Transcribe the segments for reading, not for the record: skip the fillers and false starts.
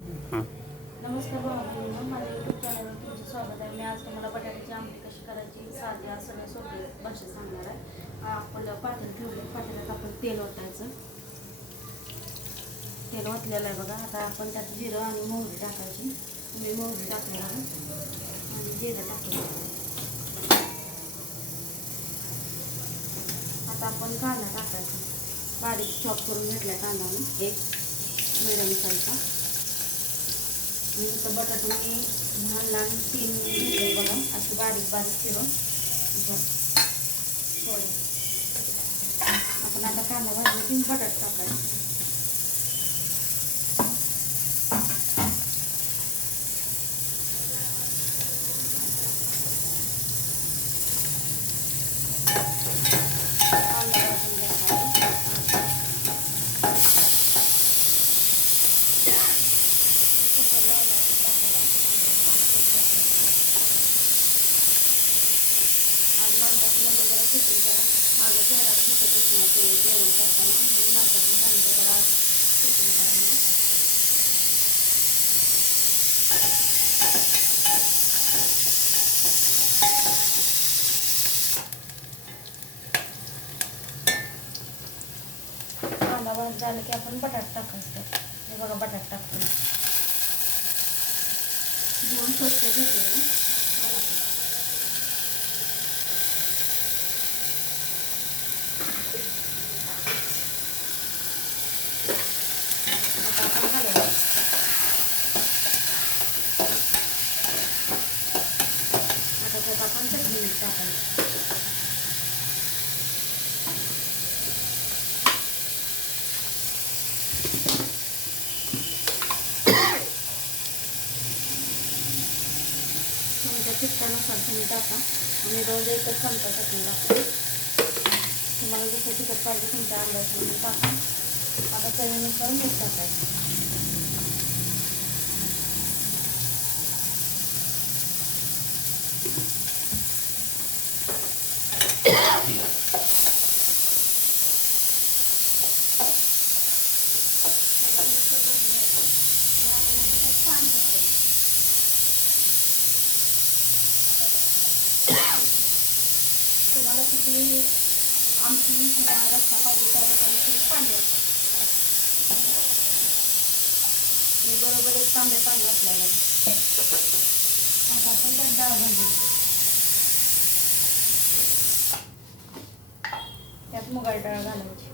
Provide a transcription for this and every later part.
हं. नमस्कार भावांनो, माझ्या यूट्यूब चॅनलवर तुमचं स्वागत आहे. मी आज तुम्हाला बटाट्याची आमटी कशी करायची साधी सगळ्या सोपी भाषेत सांगणार आहे. आपण पातेलं ठेवले, पातेल्यात आपण तेल ओतायचं. तेल ओतलेलं आहे बघा. आता आपण त्यात जिरं आणि मोहरी टाकायची. मी मोहरी टाकली आहे आणि जिरं टाकलं. आता आपण कांदा टाकायचा. बारीक चॉप करून घेतला कांदा मी एक मिडियम साईजचा. आणि इथं बटाटे मी लहान लहान 3 घेतले बघा, असे बारीक बारीक चिरून थोडं. आपण आता कांदा भाजला की बटाटे टाकायचे. कांदा भाजून घ्यायचा. कुकर लावला टाकायला. आज मांडरामध्ये जरा खिचडी करा. माझं चेहरा दिसतच नाही ते जेवण करताना, म्हणून नंतर मी सांगितलं जरा आज खिचडी करा म्हणून. कांदा भाज झाला की आपण बटाटे टाकायचं. हे बघा बटाटे टाकतो. दोन स्वच्छ घेतले मी. आता आपण घालायचं. आता त्यात आपण चटणी मीठ टाकायचं. तुमच्या तिखटानुसार तुम्ही टाका. आणि रोज एकच चमचा चटणी टाकतो. तुम्हाला जसं तिखट पाहिजे तुमच्या अंदाजाने टाका. आता चवीनुसार मीठ टाकायचं. तुम्हाला किती आमटी किंवा रस्सा पाहिजे त्याप्रमाणे तुम्ही पाणी वापरा. मी बरोबर एक तांबे पाणी वापरायला. आता आपण त्यात डाळ भाजू. त्यात मुगाची डाळ घालायची.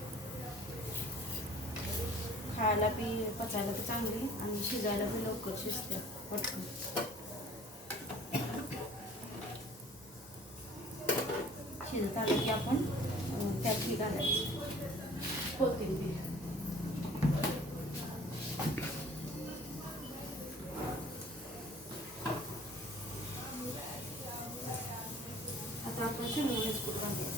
खायला बी पचायला बी चांगली आणि शिजायला बी लवकर शिजते पटकन. शिजत आलं की आपण त्यात ही घालायचं कोथिंबीर. आता आपण शेंगदाण्याचं कूट घालायचं.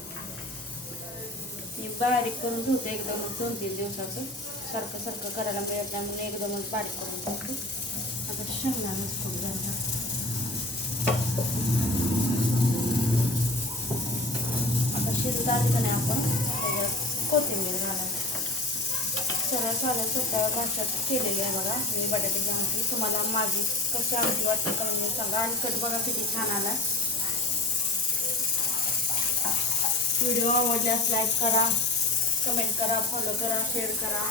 हे बारीक करून ठेवते एकदमच 2-3 दिवसाचं. सारखं सारखं करायला मिळत नाही म्हणून एकदमच बारीक करून ठेवते. आता शेंगदाण्याचं कूट घालतात. आता शिजत आली का नाही आपण त्याच्यात कोथिंबीर घालायची. सरळ साध्या सोप्या भाषेत केलेली आहे बघा मी बटाट्याची आमटी. तुम्हाला माझी कशी आमटी वाटते कमेंट सांगा. आणि कट बघा किती छान आला. व्हिडिओ आवडल्यास लाईक करा, कमेंट करा, फॉलो करा, शेअर करा.